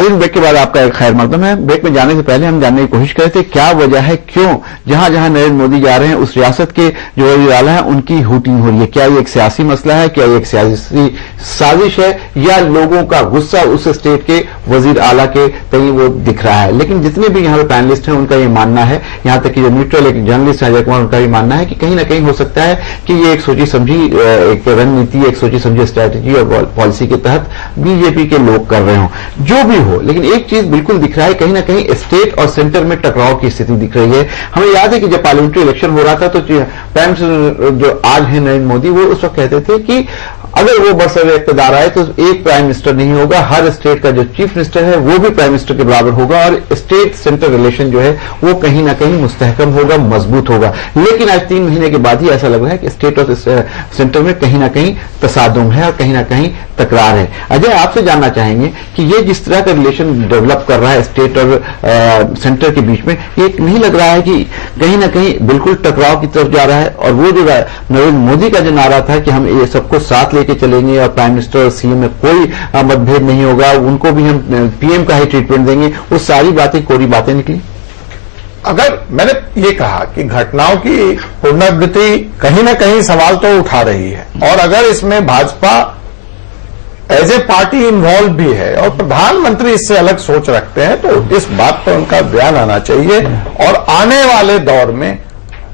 नाज़रीन, ब्रेक के बाद आपका एक खैर मकदम है। ब्रेक में जाने से पहले हम जानने की कोशिश कर रहे थे क्या वजह है, क्यों जहां जहां नरेंद्र मोदी जा रहे हैं उस रियासत के जो वज़ीर आला है उनकी हुटिंग हो रही है। क्या ये एक सियासी मसला है, क्या ये एक सियासी साजिश है, या लोगों का गुस्सा उस स्टेट के वज़ीर आला के तय वो दिख रहा है। लेकिन जितने भी यहाँ पे पैनलिस्ट हैं उनका ये मानना है, यहाँ तक कि जो न्यूट्रल एक जर्नलिस्ट है अजय कुमार, उनका ये मानना है कि कहीं ना कहीं हो सकता है कि ये एक सोची समझी एक रणनीति, एक सोची समझी स्ट्रैटेजी और पॉलिसी के तहत बीजेपी के लोग कर रहे हों। जो भी हो, लेकिन एक चीज बिल्कुल दिख रहा है, कहीं ना कहीं स्टेट और सेंटर में टकराव की स्थिति दिख रही है। हमें याद है कि जब पार्लियामेंट्री इलेक्शन हो रहा था तो प्राइम मिनिस्टर जो आज है नरेंद्र मोदी, वो उस वक्त कहते थे कि अगर वो बरसर इख्तियार आए तो एक प्राइम मिनिस्टर नहीं होगा, हर स्टेट का जो चीफ मिनिस्टर है वो भी प्राइम मिनिस्टर के बराबर होगा और स्टेट सेंटर रिलेशन जो है वो कहीं ना कहीं मुस्तहकम होगा, मजबूत होगा। लेकिन आज 3 महीने के बाद ही ऐसा लग रहा है कि स्टेट और सेंटर में कहीं ना कहीं तसादुम है और कहीं ना कहीं तकरार है। अजय, आपसे जानना चाहेंगे कि ये जिस तरह का रिलेशन डेवलप कर रहा है स्टेट और सेंटर के बीच में, ये नहीं लग रहा है कि कहीं ना कहीं बिल्कुल टकराव की तरफ जा रहा है? और वो जो नरेंद्र मोदी का जो नारा था कि हम ये सबको साथ लेके चलेंगे और प्राइम मिनिस्टर और सीएम में कोई मतभेद नहीं होगा, उनको भी हम पीएम का ही ट्रीटमेंट देंगे, वो सारी बातें कोरी बातें निकली। अगर मैंने ये कहा कि घटनाओं की पुनरावृत्ति कहीं ना कहीं सवाल तो उठा रही है, और अगर इसमें Bhajpa as a party involve भी है और प्रधानमंत्री इससे अलग सोच रखते हैं, तो इस बात पर उनका बयान आना चाहिए। और आने वाले दौर में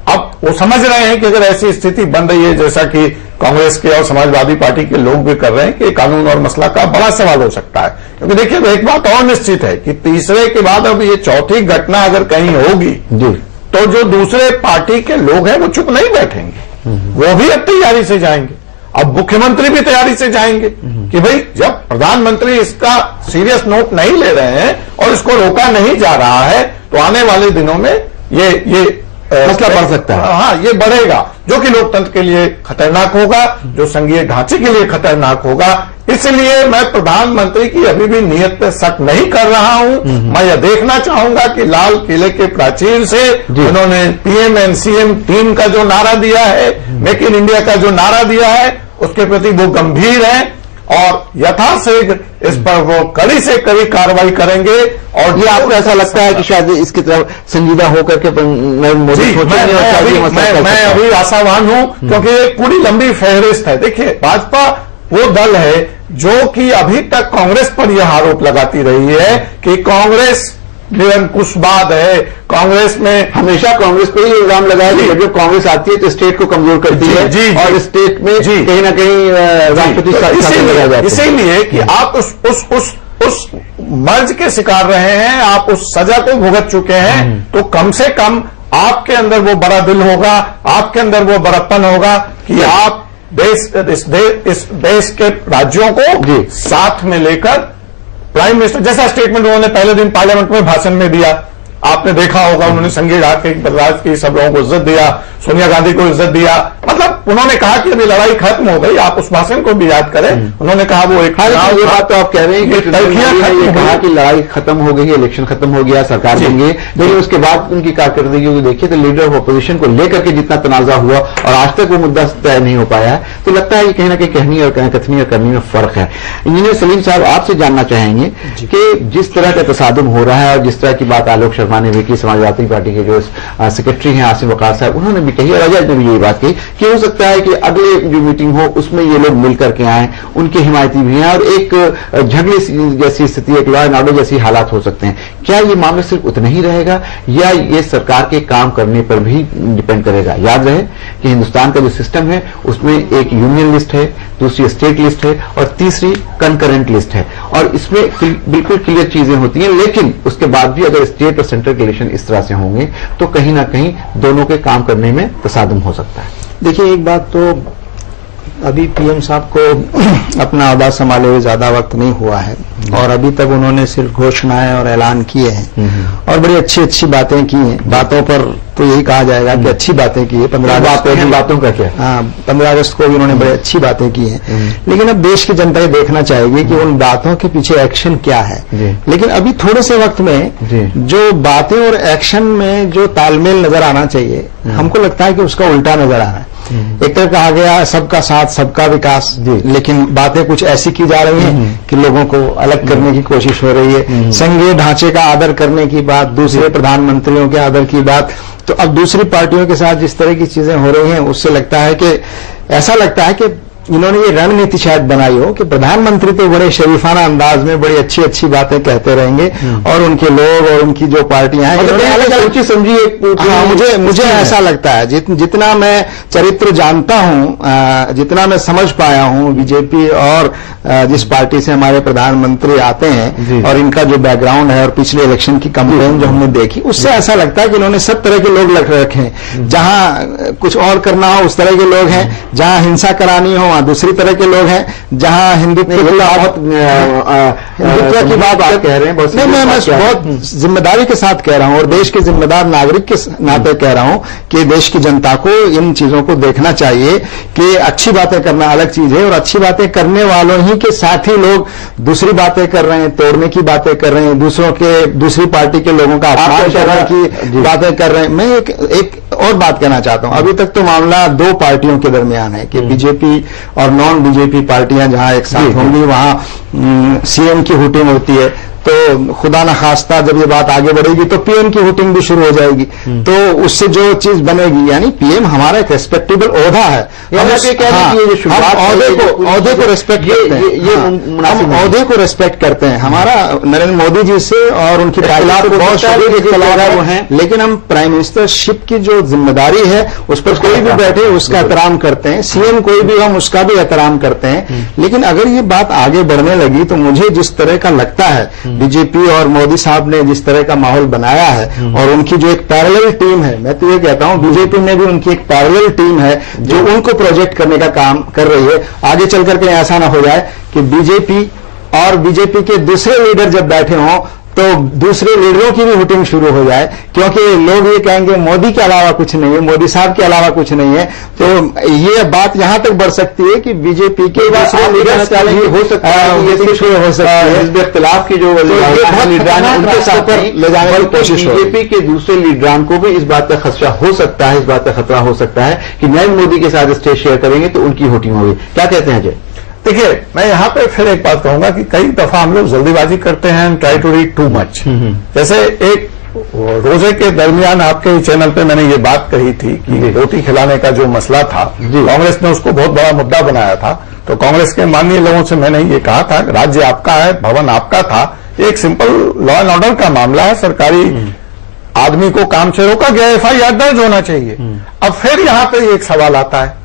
अब वो समझ रहे हैं कि अगर ऐसी स्थिति बन रही है, जैसा कि कांग्रेस के और समाजवादी पार्टी के लोग भी कर रहे हैं, कि कानून और मसला का बड़ा सवाल हो सकता है। क्योंकि देखिए, तो एक बात और निश्चित है कि तीसरे के बाद अब ये चौथी घटना अगर कहीं होगी तो जो दूसरे पार्टी के लोग हैं वो चुप नहीं बैठेंगे, वो भी अब तैयारी से जाएंगे। अब मुख्यमंत्री भी तैयारी से जाएंगे कि भाई जब प्रधानमंत्री इसका सीरियस नोट नहीं ले रहे हैं और इसको रोका नहीं जा रहा है, तो आने वाले दिनों में ये मसला बढ़ सकता है। हाँ, ये बढ़ेगा, जो कि लोकतंत्र के लिए खतरनाक होगा, जो संघीय ढांचे के लिए खतरनाक होगा। इसलिए मैं प्रधानमंत्री की अभी भी नीयत पे शक नहीं कर रहा हूं। मैं यह देखना चाहूंगा कि लाल किले के प्राचीर से उन्होंने पीएम एंड सीएम टीम का जो नारा दिया है, मेक इन इंडिया का जो नारा दिया है, उसके प्रति वो गंभीर है और यथाशीघ्र इस पर वो कड़ी से कड़ी कार्रवाई करेंगे। और ये आपको ऐसा लगता है कि शायद इसकी तरफ संजीदा होकर के नरेंद्र मोदी मैं अभी आशावान हूं, क्योंकि एक पूरी लंबी फहरिस्त है। देखिए, भाजपा वो दल है जो कि अभी तक कांग्रेस पर यह आरोप लगाती रही है कि कांग्रेस निरंकुशवाद है, कांग्रेस में हमेशा कांग्रेस पर ही इल्जाम लगाया कि जब कांग्रेस आती है तो स्टेट को कमजोर करती है और स्टेट में कहीं ना कहीं राष्ट्रपति। इसीलिए कि आप उस मर्ज के शिकार रहे हैं, आप उस सजा को भुगत चुके हैं, तो कम से कम आपके अंदर वो बड़ा दिल होगा, आपके अंदर वो बड़प्पन होगा कि आप इस देश के राज्यों को साथ में लेकर प्राइम मिनिस्टर जैसा स्टेटमेंट उन्होंने पहले दिन पार्लियामेंट में भाषण में दिया, आपने देखा होगा, उन्होंने संघीय ढांचे की सब लोगों को इज्जत दिया, सोनिया गांधी को इज्जत दिया। मतलब उन्होंने कहा कि अभी लड़ाई खत्म हो गई। आप उस भाषण को भी याद करें, उन्होंने कहा वो एक ये बात तो आप कह रहे हैं कि ये कहा कि लड़ाई खत्म हो गई, इलेक्शन खत्म हो गया, सरकार बन गई, लेकिन उसके बाद उनकी कारकर्दगी को देखिए तो लीडर ऑफ अपोजिशन को लेकर के जितना तनाजा हुआ और आज तक वो मुद्दा तय नहीं हो पाया है, तो लगता है कि कहीं ना कहीं कहनी और कथनी और करनी में फर्क है। इंजीनियर सलीम साहब, आपसे जानना चाहेंगे कि जिस तरह का तसादुम हो रहा है और जिस तरह की बात आलोक शर्मा ने भी की, समाजवादी पार्टी के जो सेक्रेटरी हैं आसिम वकार साहब, उन्होंने भी कही और अजय ने भी यही बात कही कि हो सकता है कि अगले जो मीटिंग हो उसमें ये लोग मिलकर के आए, उनके हिमायती भी हैं और एक झगड़े जैसी स्थिति, एक लॉ एंड ऑर्डर जैसी हालात हो सकते हैं। क्या ये मामला सिर्फ उतना ही रहेगा या ये सरकार के काम करने पर भी डिपेंड करेगा? याद रहे कि हिंदुस्तान का जो सिस्टम है उसमें एक यूनियन लिस्ट है, दूसरी स्टेट लिस्ट है और तीसरी कंकरेंट लिस्ट है, और इसमें बिल्कुल क्लियर चीजें होती हैं। लेकिन उसके बाद भी अगर स्टेट और सेंटर के इलेक्शन इस तरह से होंगे तो कहीं ना कहीं दोनों के काम करने में तसादुम हो सकता है। देखिए, एक बात तो अभी पीएम साहब को अपना अहदा संभाले हुए ज्यादा वक्त नहीं हुआ है और अभी तक उन्होंने सिर्फ घोषणाएं और ऐलान किए हैं और बड़ी अच्छी अच्छी बातें की हैं। बातों पर तो यही कहा जाएगा कि अच्छी बातें की है। 15 अगस्त बातों का क्या? हाँ, 15 अगस्त को भी उन्होंने बड़ी अच्छी बातें की हैं, लेकिन अब देश की जनता ये देखना चाहेगी कि उन बातों के पीछे एक्शन क्या है। लेकिन अभी थोड़े से वक्त में जो बातें और एक्शन में जो तालमेल नजर आना चाहिए, हमको लगता है कि उसका उल्टा नजर आ रहा है। एक तरह कहा गया सबका साथ सबका विकास, लेकिन बातें कुछ ऐसी की जा रही हैं कि लोगों को अलग करने की कोशिश हो रही है। संघीय ढांचे का आदर करने की बात, दूसरे प्रधानमंत्रियों के आदर की बात, तो अब दूसरी पार्टियों के साथ जिस तरह की चीजें हो रही हैं उससे लगता है कि ऐसा लगता है कि इन्होंने ये रणनीति शायद बनाई हो कि प्रधानमंत्री तो बड़े शरीफाना अंदाज में बड़ी अच्छी अच्छी बातें कहते रहेंगे और उनके लोग और उनकी जो पार्टियां हैं इन्होंने अलग सोची समझी एक। हाँ, मुझे ऐसा लगता है जितना मैं चरित्र जानता हूं, जितना मैं समझ पाया हूं बीजेपी और जिस पार्टी से हमारे प्रधानमंत्री आते हैं और इनका जो बैकग्राउंड है और पिछले इलेक्शन की कैंपेन जो हमने देखी, उससे ऐसा लगता है कि इन्होंने सब तरह के लोग रखे हैं। जहां कुछ और करना हो उस तरह के लोग हैं, जहां हिंसा करानी हो दूसरी तरह के लोग हैं, जहां हिंदुत्व की बात कह रहे हैं। नहीं, मैं बहुत जिम्मेदारी के साथ कह रहा हूं और देश के जिम्मेदार नागरिक के नाते कह रहा हूं कि देश की जनता को इन चीजों को देखना चाहिए कि अच्छी बातें करना अलग चीज है और अच्छी बातें करने वालों ही के साथ ही लोग दूसरी बातें कर रहे हैं, तोड़ने की बातें कर रहे हैं, दूसरी पार्टी के लोगों का अपमान करने की बातें कर रहे हैं। मैं एक और बात कहना चाहता हूं, अभी तक तो मामला दो पार्टियों के दरमियान है कि बीजेपी और नॉन बीजेपी पार्टियां जहां एक साथ होंगी वहां सीएम की हुटिंग होती है, तो खुदा न खास्ता जब ये बात आगे बढ़ेगी तो पीएम की हुटिंग भी शुरू हो जाएगी। तो उससे जो चीज बनेगी, यानी पीएम हमारा एक रेस्पेक्टेबल ओहदा है, हम ओहदे को रिस्पेक्ट करते हैं, हम ओहदे को रिस्पेक्ट करते हैं। हमारा नरेंद्र मोदी जी से और उनकी पार्टी को बहुत शुक्रिया है, लेकिन हम प्राइम मिनिस्टरशिप की जो जिम्मेदारी है उस पर कोई भी बैठे उसका एहतराम करते हैं, सीएम कोई भी हम उसका भी एहतराम करते हैं। लेकिन अगर ये बात आगे बढ़ने लगी तो मुझे जिस तरह का लगता है बीजेपी और मोदी साहब ने जिस तरह का माहौल बनाया है और उनकी जो एक पैरेलल टीम है, मैं तो ये कहता हूं बीजेपी में भी उनकी एक पैरेलल टीम है जो उनको प्रोजेक्ट करने का काम कर रही है। आगे चल करके ऐसा ना हो जाए कि बीजेपी और बीजेपी के दूसरे लीडर जब बैठे हों तो दूसरे लीडरों की भी हुटिंग शुरू हो जाए, क्योंकि लोग ये कहेंगे मोदी के अलावा कुछ नहीं है, मोदी साहब के अलावा कुछ नहीं है। तो ये बात यहां तक बढ़ सकती है कि बीजेपी के दूसरे लीडर्स का भी हो सकता है, शुरू हो सकती है इख्तिलाफ की जो लीडरान उनके साथ ले जाने की कोशिश। बीजेपी के दूसरे लीडरान को भी इस बात का खदशा हो सकता है, इस बात का खतरा हो सकता है कि नरेंद्र मोदी के साथ स्टेज शेयर करेंगे तो उनकी हुटिंग होगी। क्या कहते हैं अजय? देखिए, मैं यहां पे फिर एक बात कहूंगा कि कई दफा हम लोग जल्दीबाजी करते हैं, try to read too much. जैसे एक रोजे के दरमियान आपके चैनल पे मैंने ये बात कही थी कि रोटी खिलाने का जो मसला था, कांग्रेस ने उसको बहुत बड़ा मुद्दा बनाया था। तो कांग्रेस के माननीय लोगों से मैंने ये कहा था, राज्य आपका है, भवन आपका था, एक सिंपल लॉ एंड ऑर्डर का मामला है, सरकारी आदमी को काम से रोका गया, एफआईआर दर्ज होना चाहिए। अब फिर यहां पे एक सवाल आता है,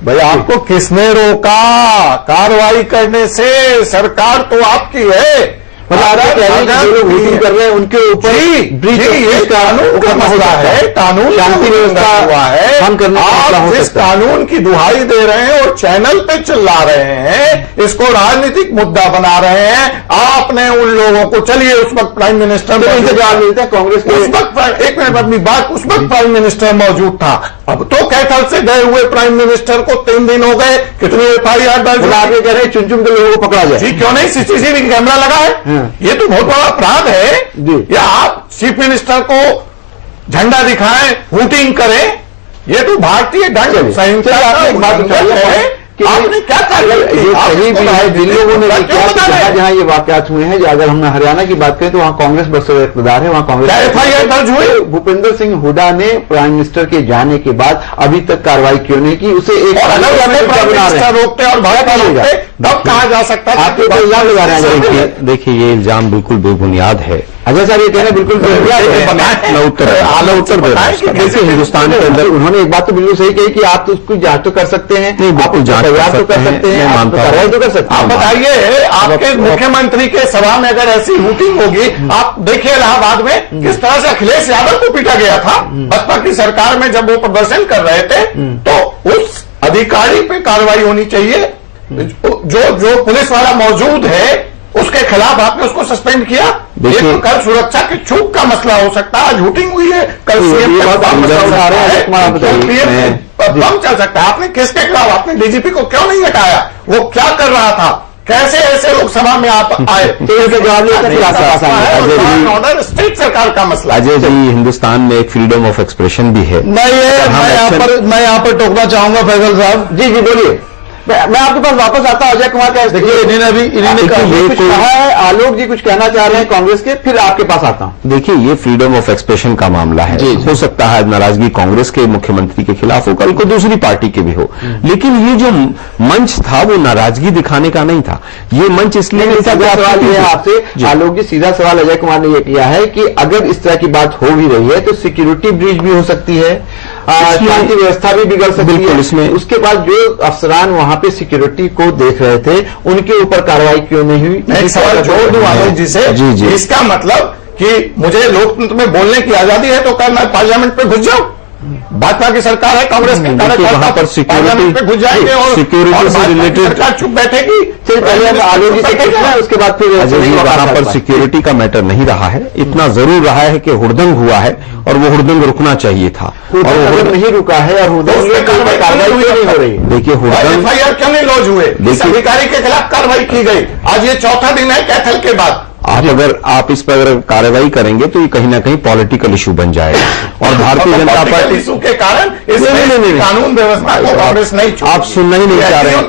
भाई आपको किसने रोका कार्रवाई करने से? सरकार तो आपकी है, वोटिंग कर रहे हैं उनके ऊपर ये कानून का मसला है, कानून शांति व्यवस्था हुआ है। आप जिस कानून की दुहाई दे रहे हैं और चैनल पे चिल्ला रहे हैं, इसको राजनीतिक मुद्दा बना रहे हैं। आपने उन लोगों को, चलिए उस वक्त प्राइम मिनिस्टर इंतजार मिलता है कांग्रेस के, उस वक्त एक मिनट अपनी बात, उस वक्त प्राइम मिनिस्टर मौजूद था। अब तो कैथल से गए हुए प्राइम मिनिस्टर को 3 दिन हो गए, कितनी एफआईआर दर्ज? आगे कह रहे हैं चुन चुन के लोगों को पकड़ा जाए। जी क्यों नहीं, सीसीटीवी कैमरा लगा है, ये तो बहुत बड़ा अपराध है। या आप चीफ मिनिस्टर को झंडा दिखाएं, हुटिंग करें, ये तो भारतीय दंड संहिता का उल्लंघन है। आपने क्या कार्य ये सही भी है, जिन लोगों ने जहां जहां ये वाकयात हुए हैं, अगर हम हरियाणा की बात करें तो वहां कांग्रेस बरसर इक़्तिदार है, वहां कांग्रेस एफआईआर दर्ज हुई। भूपेंद्र सिंह हुड्डा ने प्राइम मिनिस्टर के जाने के बाद अभी तक कार्रवाई क्यों नहीं की? उसे एक रोकते और भाजपा रोकते तब कहा जा सकता है। आप इल्जाम लगा रहे हैं। देखिए, ये इल्जाम बिल्कुल बेबुनियाद है। अजय सर ये कहना बिल्कुल मैं उत्तर दे रहा हूं। देखिए, हिंदुस्तान के अंदर उन्होंने एक बात तो बिल्कुल सही कही कि आप तो उसकी जांच तो कर सकते हैं, आप तैयार तो कर सकते हैं, आप कार्रवाई तो कर सकते हैं। आप बताइए, आपके मुख्यमंत्री के सभा में अगर ऐसी हुटिंग होगी, आप देखिए इलाहाबाद में किस तरह से अखिलेश यादव को पीटा गया था बसपा की सरकार में जब वो प्रदर्शन कर रहे थे। तो उस अधिकारी पे कार्रवाई होनी चाहिए, जो पुलिस वाला मौजूद है उसके खिलाफ आपने उसको सस्पेंड किया। ये तो कल सुरक्षा की चूक का मसला हो सकता है, आज हुटिंग हुई है, कल सीएम बम चल सकता है। आपने किसके खिलाफ, आपने डीजीपी को क्यों नहीं हटाया? वो क्या कर रहा था? कैसे ऐसे लोकसभा में आप आए? तो इसका जवाब नहीं होता, फिर आपके पास आएंगे। ऑर्डर स्टेट सरकार का मसला। अजय जी, हिंदुस्तान में एक फ्रीडम ऑफ एक्सप्रेशन भी है। मैं यहाँ पर टोकना चाहूंगा फैसल साहब। जी जी बोलिए। मैं आपके पास वापस आता हूं। अजय कुमार का देखिए, इन्होंने कुछ कहा है, आलोक जी कुछ कहना चाह रहे हैं कांग्रेस के, फिर आपके पास आता हूं। देखिए, ये फ्रीडम ऑफ एक्सप्रेशन का मामला है। हो सकता है नाराजगी कांग्रेस के मुख्यमंत्री के खिलाफ हो, कल को दूसरी पार्टी के भी हो, लेकिन ये जो मंच था वो नाराजगी दिखाने का नहीं था। ये मंच इसलिए सवाल ये है आपसे, आलोक जी, सीधा सवाल अजय कुमार ने ये किया है कि अगर इस तरह की बात हो भी रही है तो सिक्योरिटी ब्रीच भी हो सकती है, शांति व्यवस्था भी बिगड़ सकती है। इसमें उसके बाद जो अफसरान वहां पे सिक्योरिटी को देख रहे थे उनके ऊपर कार्रवाई क्यों नहीं हुई? एक सवाल छोड़ दूं आलोक जी से। जी। इसका मतलब कि मुझे लोकतंत्र में बोलने की आजादी है तो क्या मैं पार्लियामेंट पे घुस जाऊं? भाजपा की सरकार है, कांग्रेस की वहां पर पार्लियामेंट पे घुस जाएंगे और सिक्योरिटी से रिलेटेड सरकार चुप बैठेगी। फिर पहले आलोक जी से पूछना है, उसके बाद फिर अजय जी, वहां पर सिक्योरिटी का मैटर नहीं रहा है। इतना जरूर रहा है कि हुड़दंग हुआ है और वो हुड़दंग रुकना चाहिए था, और अगर नहीं रुका है और कार्रवाई क्यों नहीं हो रही? देखिए, हुड़दंग एफआईआर क्यों नहीं लॉन्च हुए? इस अधिकारी के खिलाफ कार्रवाई की गई। आज ये चौथा दिन है कैथल के बाद। आप इस पर अगर कार्रवाई करेंगे तो ये कहीं ना कहीं पॉलिटिकल इशू बन जाएगा और भारतीय जनता पार्टी इशू के कारण नहीं। कानून व्यवस्था को कांग्रेस नहीं, आप सुनना ही नहीं चाह रहे हैं,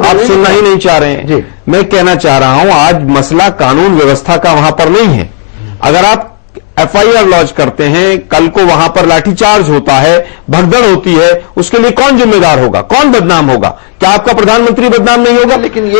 आप सुनना ही नहीं चाह रहे हैं। मैं कहना चाह रहा हूं, आज मसला कानून व्यवस्था का वहां पर नहीं है। अगर आप एफआईआर लॉन्च करते हैं, कल को वहां पर लाठीचार्ज होता है, भगदड़ होती है, उसके लिए कौन जिम्मेदार होगा, कौन बदनाम होगा? क्या आपका प्रधानमंत्री बदनाम नहीं होगा? लेकिन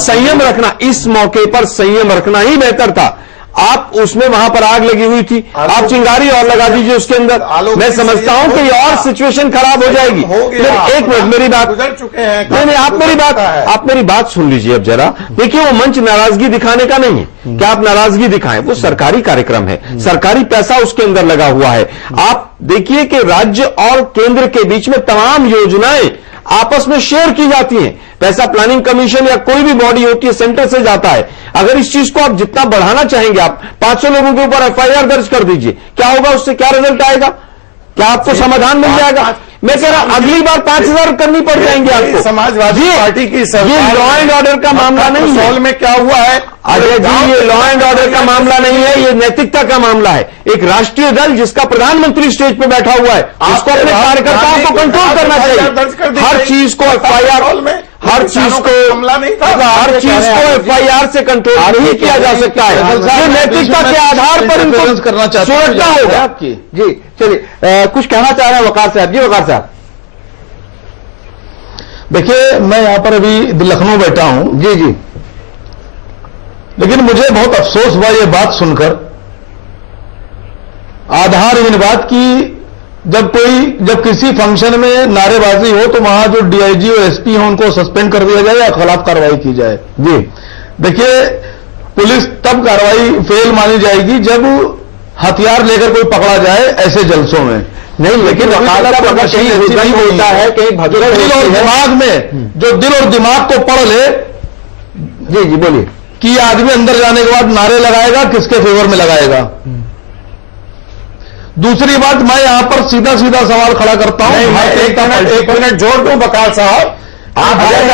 संयम रखना, इस मौके पर संयम रखना ही बेहतर था। आप उसमें वहां पर आग लगी हुई थी, आप चिंगारी और लगा दीजिए उसके अंदर। मैं समझता हूं कि ये और सिचुएशन खराब हो जाएगी। एक मिनट, मेरी बात गुजर चुके हैं। नहीं, आप मेरी बात सुन लीजिए अब जरा। देखिए, वो मंच नाराजगी दिखाने का नहीं है। क्या आप नाराजगी दिखाएं? वो सरकारी कार्यक्रम है, सरकारी पैसा उसके अंदर लगा हुआ है। आप देखिए कि राज्य और केंद्र के बीच में तमाम योजनाएं आपस में शेयर की जाती हैं। पैसा प्लानिंग कमीशन या कोई भी बॉडी होती है, सेंटर से जाता है। अगर इस चीज को आप जितना बढ़ाना चाहेंगे, आप 500 लोगों के ऊपर एफआईआर दर्ज कर दीजिए, क्या होगा? उससे क्या रिजल्ट आएगा? क्या आपको समाधान मिल जाएगा? मैं कह रहा हूं, अगली बार 5000 करनी पड़ जाएंगे आपको। समाजवादी पार्टी की ये लॉ एंड ऑर्डर का मामला नहीं है। में क्या हुआ है अजय जी, ये लॉ एंड ऑर्डर का मामला नहीं है, ये नैतिकता का मामला है। एक राष्ट्रीय दल जिसका प्रधानमंत्री स्टेज पे बैठा हुआ है, उसको अपने कार्यकर्ताओं को कंट्रोल करना चाहिए। हर चीज को एफआईआर, हर चीज को एफआईआर से कंट्रोल नहीं किया जा सकता है। ये नैतिकता के आधार पर इनको करना चाहते सुरक्षा होगा आपकी। जी चलिए, कुछ कहना चाह रहे हैं वकार साहब। जी वकार साहब। देखिए, मैं यहां पर अभी लखनऊ बैठा हूं। जी जी। लेकिन मुझे बहुत अफसोस हुआ ये बात सुनकर, आधारहीन बात की। जब किसी फंक्शन में नारेबाजी हो तो वहां जो डीआईजी और एसपी हैं उनको सस्पेंड कर दिया जाए या खिलाफ कार्रवाई की जाए। जी देखिए, पुलिस तब कार्रवाई फेल मानी जाएगी जब हथियार लेकर कोई पकड़ा जाए ऐसे जलसों में। नहीं, लेकिन कहीं होता है, कहीं भगदड़ दिल और दिमाग में, जो दिल और दिमाग को पढ़ ले। जी जी बोलिए। कि आदमी अंदर जाने के बाद नारे लगाएगा, किसके फेवर में लगाएगा। दूसरी बात, मैं यहां पर सीधा सीधा सवाल खड़ा करता हूं। एक मिनट जोड़ दूं बकार साहब। आप राष्ट्रीय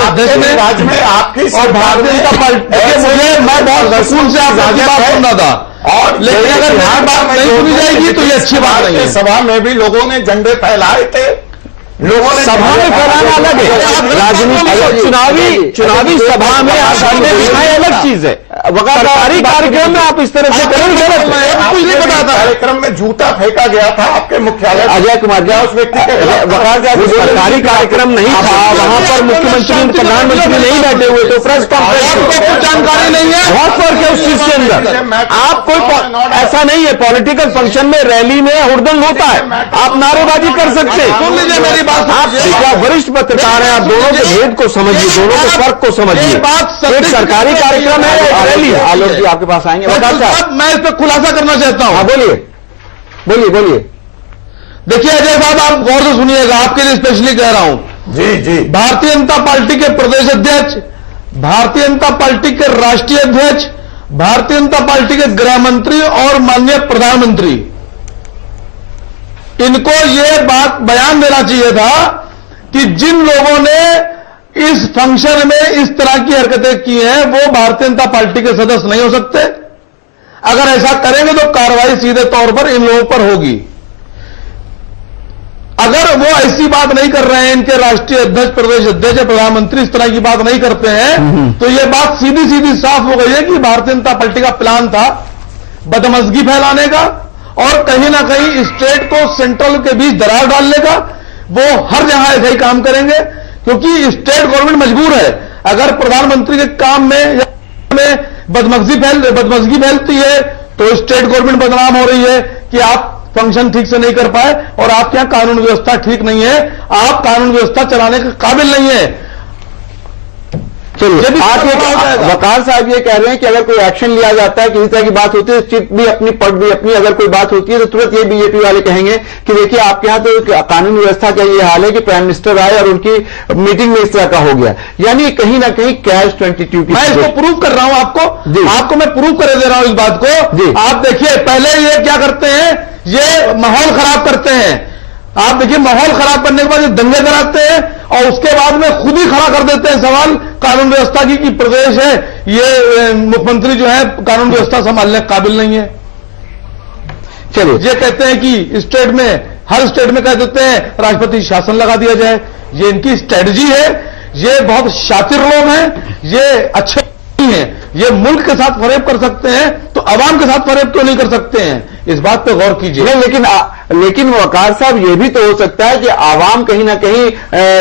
अध्यक्ष ने राज्य में आपकी और भारतीय जनता पार्टी, मुझे मैं बहुत सुकून से आपकी बात सुन रहा था, और लेकिन अगर मेरी बात नहीं सुनी जाएगी तो ये अच्छी बात नहीं है। सभा में भी लोगों ने झंडे फैलाए थे, लोगों ने सभा में फैलाना अलग है, राजनीतिक चुनावी सभा में आप झंडे दिखाएं अलग चीज है। सरकारी कार्यक्रम में आप इस तरह से करें गलत है। कुछ नहीं पता था। कार्यक्रम में जूता फेंका गया था आपके मुख्यालय। अजय कुमार जी, उस व्यक्ति के सरकारी कार्यक्रम नहीं था, वहां पर मुख्यमंत्री प्रधानमंत्री नहीं बैठे हुए थे, प्रेस कॉन्फ्रेंस कुछ जानकारी नहीं है। बहुत फर्क है उस चीज के अंदर। आप कोई ऐसा नहीं है, पॉलिटिकल फंक्शन में, रैली में हुड़दंग होता है, आप नारेबाजी कर सकते हैं। सुन लीजिए मेरी बात। आप क्या वरिष्ठ पत्रकार हैं, आप दोनों के भेद को समझिए, दोनों के फर्क को समझिए। एक सरकारी कार्यक्रम है, एक रैली है। आलोक जी आपके पास आएंगे। मैं इस पर खुलासा करना चाहता हूं। बोलिए बोलिए बोलिए। देखिए अजय साहब, आप गौर से सुनिएगा, आपके लिए स्पेशली कह रहा हूं। जी जी। भारतीय जनता पार्टी के प्रदेश अध्यक्ष, भारतीय जनता पार्टी के राष्ट्रीय अध्यक्ष, भारतीय जनता पार्टी के गृह मंत्री और माननीय प्रधानमंत्री, इनको यह बात बयान देना चाहिए था कि जिन लोगों ने इस फंक्शन में इस तरह की हरकतें की हैं, वो भारतीय जनता पार्टी के सदस्य नहीं हो सकते। अगर ऐसा करेंगे तो कार्रवाई सीधे तौर पर इन लोगों पर होगी। अगर वो ऐसी बात नहीं कर रहे हैं, इनके राष्ट्रीय अध्यक्ष, प्रदेश अध्यक्ष, प्रधानमंत्री इस तरह की बात नहीं करते हैं, तो ये बात सीधी सीधी साफ हो गई है कि भारतीय जनता पार्टी का प्लान था बदमजगी फैलाने का और कहीं ना कहीं स्टेट को सेंट्रल के बीच दरार डालने का। वो हर जहां ऐसा ही काम करेंगे क्योंकि स्टेट गवर्नमेंट मजबूर है। अगर प्रधानमंत्री के काम में बदमजगी फैलती है तो स्टेट गवर्नमेंट बदनाम हो रही है कि आप फंक्शन ठीक से नहीं कर पाए और आपके यहां कानून व्यवस्था ठीक नहीं है, आप कानून व्यवस्था चलाने के काबिल नहीं है। चलिए, आप वकार साहब ये कह रहे हैं कि अगर कोई एक्शन लिया जाता है, किसी तरह की बात होती है, चिट भी अपनी पट भी अपनी, अगर कोई बात होती है तो तुरंत ये बीजेपी वाले कहेंगे कि देखिए आपके यहां तो कानून व्यवस्था का ये हाल है कि प्राइम मिनिस्टर आए और उनकी मीटिंग में इस तरह का हो गया। यानी कहीं ना कहीं कैच 22 की मैं इसको प्रूव कर रहा हूं आपको मैं प्रूव कर दे रहा हूं इस बात को। आप देखिए, पहले ये क्या करते हैं, ये माहौल खराब करते हैं। आप देखिए, माहौल खराब करने के बाद ये दंगे कराते हैं और उसके बाद में खुद ही खड़ा कर देते हैं सवाल कानून व्यवस्था की कि प्रदेश है, ये मुख्यमंत्री जो है कानून व्यवस्था संभालने के काबिल नहीं है। चलिए, ये कहते हैं कि स्टेट में, हर स्टेट में कह देते हैं राष्ट्रपति शासन लगा दिया जाए। ये इनकी स्ट्रेटजी है। ये बहुत शातिर लोग हैं, ये अच्छे नहीं है। ये मुल्क के साथ फरेब कर सकते हैं तो अवाम के साथ फरेब क्यों नहीं कर सकते हैं, इस बात पे गौर कीजिए। नहीं, लेकिन वकार साहब ये भी तो हो सकता है कि आवाम कहीं ना कहीं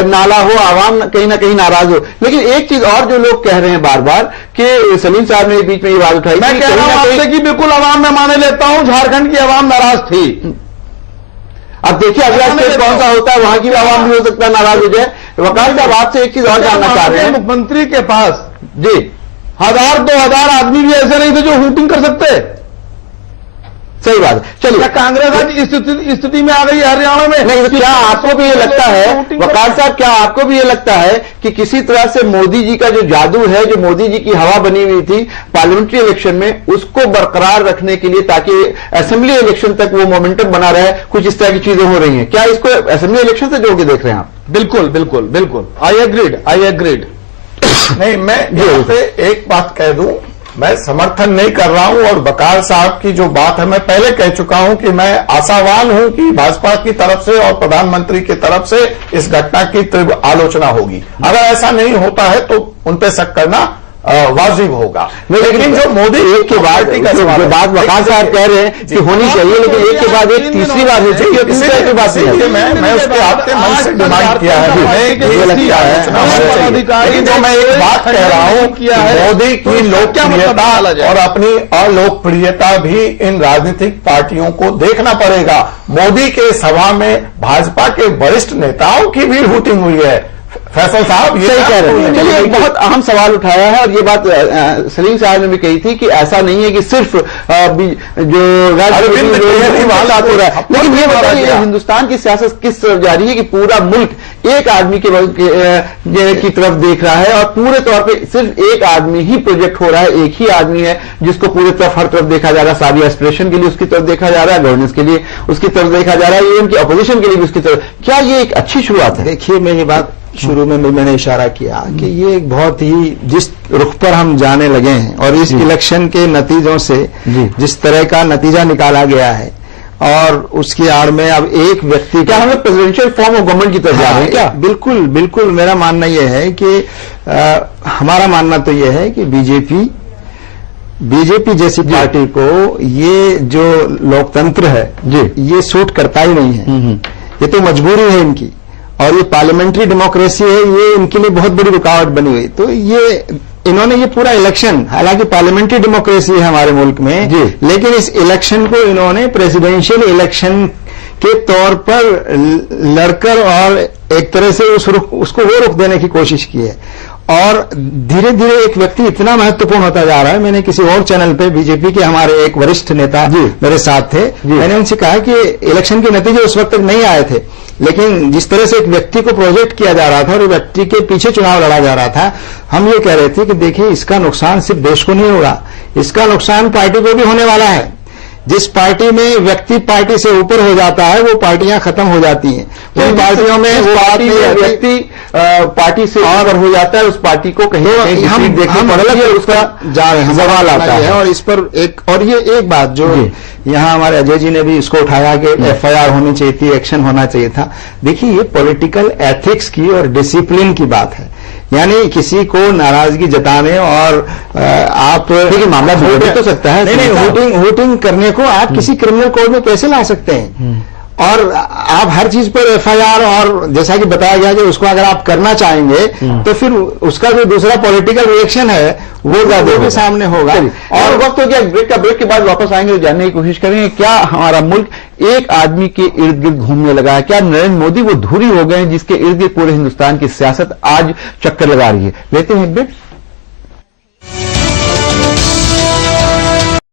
नाला हो, आवाम कहीं ना कहीं नाराज हो। लेकिन एक चीज और जो लोग कह रहे हैं बार बार कि सलीम साहब ने बीच में ये बात उठाई, मैं कह रहा हूं आपसे कि बिल्कुल आवाम में माने लेता हूं, झारखंड की आवाम नाराज थी। अब देखिए अगला स्टेट कौन सा होता है, वहां की भी आवाम भी हो सकता है नाराज हो जाए। वकार साहब आपसे एक चीज और जानना चाह रहे हैं। मुख्यमंत्री के पास जी 1000-2000 आदमी भी ऐसे नहीं थे जो हूटिंग कर सकते। सही बात है। चलिए, कांग्रेस आज इस स्थिति में आ गई है हरियाणा में। नहीं, तो क्या आपको भी ये लगता है, वकार साहब, क्या आपको भी ये लगता है कि किसी तरह से मोदी जी का जो जादू है, जो मोदी जी की हवा बनी हुई थी पार्लियामेंट्री इलेक्शन में, उसको बरकरार रखने के लिए ताकि असेंबली इलेक्शन तक वो मोमेंटम बना रहे, कुछ इस तरह की चीजें हो रही हैं? क्या इसको असेंबली इलेक्शन से जोड़ के देख रहे हैं आप? बिल्कुल बिल्कुल बिल्कुल, आई एग्रीड। नहीं, मैं यहाँ पे एक बात कह दूं, मैं समर्थन नहीं कर रहा हूं और वकार साहब की जो बात है, मैं पहले कह चुका हूं कि मैं आशावान हूं कि भाजपा की तरफ से और प्रधानमंत्री की तरफ से इस घटना की तीव्र आलोचना होगी। अगर ऐसा नहीं होता है तो उन पर शक करना वाजिब होगा। लेकिन जो मोदी एक के बाद बात वकार साहब कह रहे हैं कि होनी चाहिए, लेकिन एक के बाद एक तीसरी बात हो चाहिए, तीसरी की बात नहीं है। मैं उसके आपके मन से डिमांड किया है, लेकिन जो मैं एक बात कह रहा हूं, मोदी की लोकप्रियता और अपनी अलोकप्रियता भी इन राजनीतिक पार्टियों को देखना पड़ेगा। मोदी के सभा में भाजपा के वरिष्ठ नेताओं की भी हूटिंग हुई है। फैसल साहब ये सही कह रहे हैं। चलिए, एक बहुत अहम सवाल उठाया है और ये बात सलीम साहब ने भी कही थी कि ऐसा नहीं है कि सिर्फ जो बात हो रहा है, लेकिन ये बताइए हिंदुस्तान की सियासत किस तरफ जा रही है कि पूरा मुल्क एक आदमी की तरफ देख रहा है और पूरे तौर पे सिर्फ एक आदमी ही प्रोजेक्ट हो रहा है, एक ही आदमी है जिसको पूरे तरफ हर तरफ देखा जा रहा है। सारी एस्पिरेशन के लिए उसकी तरफ देखा जा रहा है, गवर्नेंस के लिए उसकी तरफ देखा जा रहा है, इवन की अपोजिशन के लिए भी उसकी तरफ। क्या ये एक अच्छी शुरुआत है? देखिए, मैं ये बात शुरू में मैंने इशारा किया कि ये एक बहुत ही जिस रुख पर हम जाने लगे हैं और इस इलेक्शन के नतीजों से जिस तरह का नतीजा निकाला गया है और उसकी आड़ में अब एक व्यक्ति, क्या हमें प्रेसिडेंशियल फॉर्म ऑफ गवर्नमेंट की तरफ जा रहे हैं क्या? बिल्कुल बिल्कुल, मेरा मानना यह है कि हमारा मानना तो यह है कि बीजेपी जैसी पार्टी को ये जो लोकतंत्र है ये सूट करता ही नहीं है। ये तो मजबूरी है इनकी, और ये पार्लियामेंट्री डेमोक्रेसी है, ये इनके लिए बहुत बड़ी रुकावट बनी हुई। तो ये इन्होंने ये पूरा इलेक्शन, हालांकि पार्लियामेंट्री डेमोक्रेसी है हमारे मुल्क में, लेकिन इस इलेक्शन को इन्होंने प्रेसिडेंशियल इलेक्शन के तौर पर लड़कर और एक तरह से उसको वो रुख देने की कोशिश की है। और धीरे धीरे एक व्यक्ति इतना महत्वपूर्ण होता जा रहा है। मैंने किसी और चैनल पे बीजेपी के हमारे एक वरिष्ठ नेता मेरे साथ थे, मैंने उनसे कहा कि इलेक्शन के नतीजे उस वक्त तक नहीं आए थे, लेकिन जिस तरह से एक व्यक्ति को प्रोजेक्ट किया जा रहा था और व्यक्ति के पीछे चुनाव लड़ा जा रहा था, हम ये कह रहे थे कि देखिए, इसका नुकसान सिर्फ देश को नहीं होगा, इसका नुकसान पार्टी को भी होने वाला है, जिस पार्टी में व्यक्ति पार्टी से ऊपर हो जाता है वो पार्टियां खत्म हो जाती हैं। उन पार्टियों में वो पार्टी व्यक्ति पार्टी से ऊपर हो जाता है, उस पार्टी को कहीं तो कहीं हम defeat देखने अलग पड़ती है, उसका जा रहे हैं, सवाल आता है। और इस पर ये एक बात जो यहाँ हमारे अजय जी ने भी इसको उठाया कि एफआईआर होनी चाहिए थी, एक्शन होना चाहिए था। देखिए ये पॉलिटिकल एथिक्स की और डिसिप्लिन की बात है, यानी किसी को नाराजगी जताने और आप देखिए मामला बिगड़ तो सकता है। नहीं, वोटिंग करने को आप किसी क्रिमिनल कोड में कैसे ला सकते हैं? और आप हर चीज पर एफआईआर, और जैसा कि बताया गया कि उसको अगर आप करना चाहेंगे तो फिर उसका जो दूसरा पॉलिटिकल रिएक्शन है वो भी सामने होगा। और वक्त हो गया ब्रेक का। ब्रेक के बाद वापस आएंगे तो जानने की कोशिश करेंगे क्या हमारा मुल्क एक आदमी के इर्द गिर्द घूमने लगा है, क्या नरेंद्र मोदी वो धुरी हो गए हैं जिसके इर्द गिर्द पूरे हिंदुस्तान की सियासत आज चक्कर लगा रही है। लेते हैं एक ब्रेक।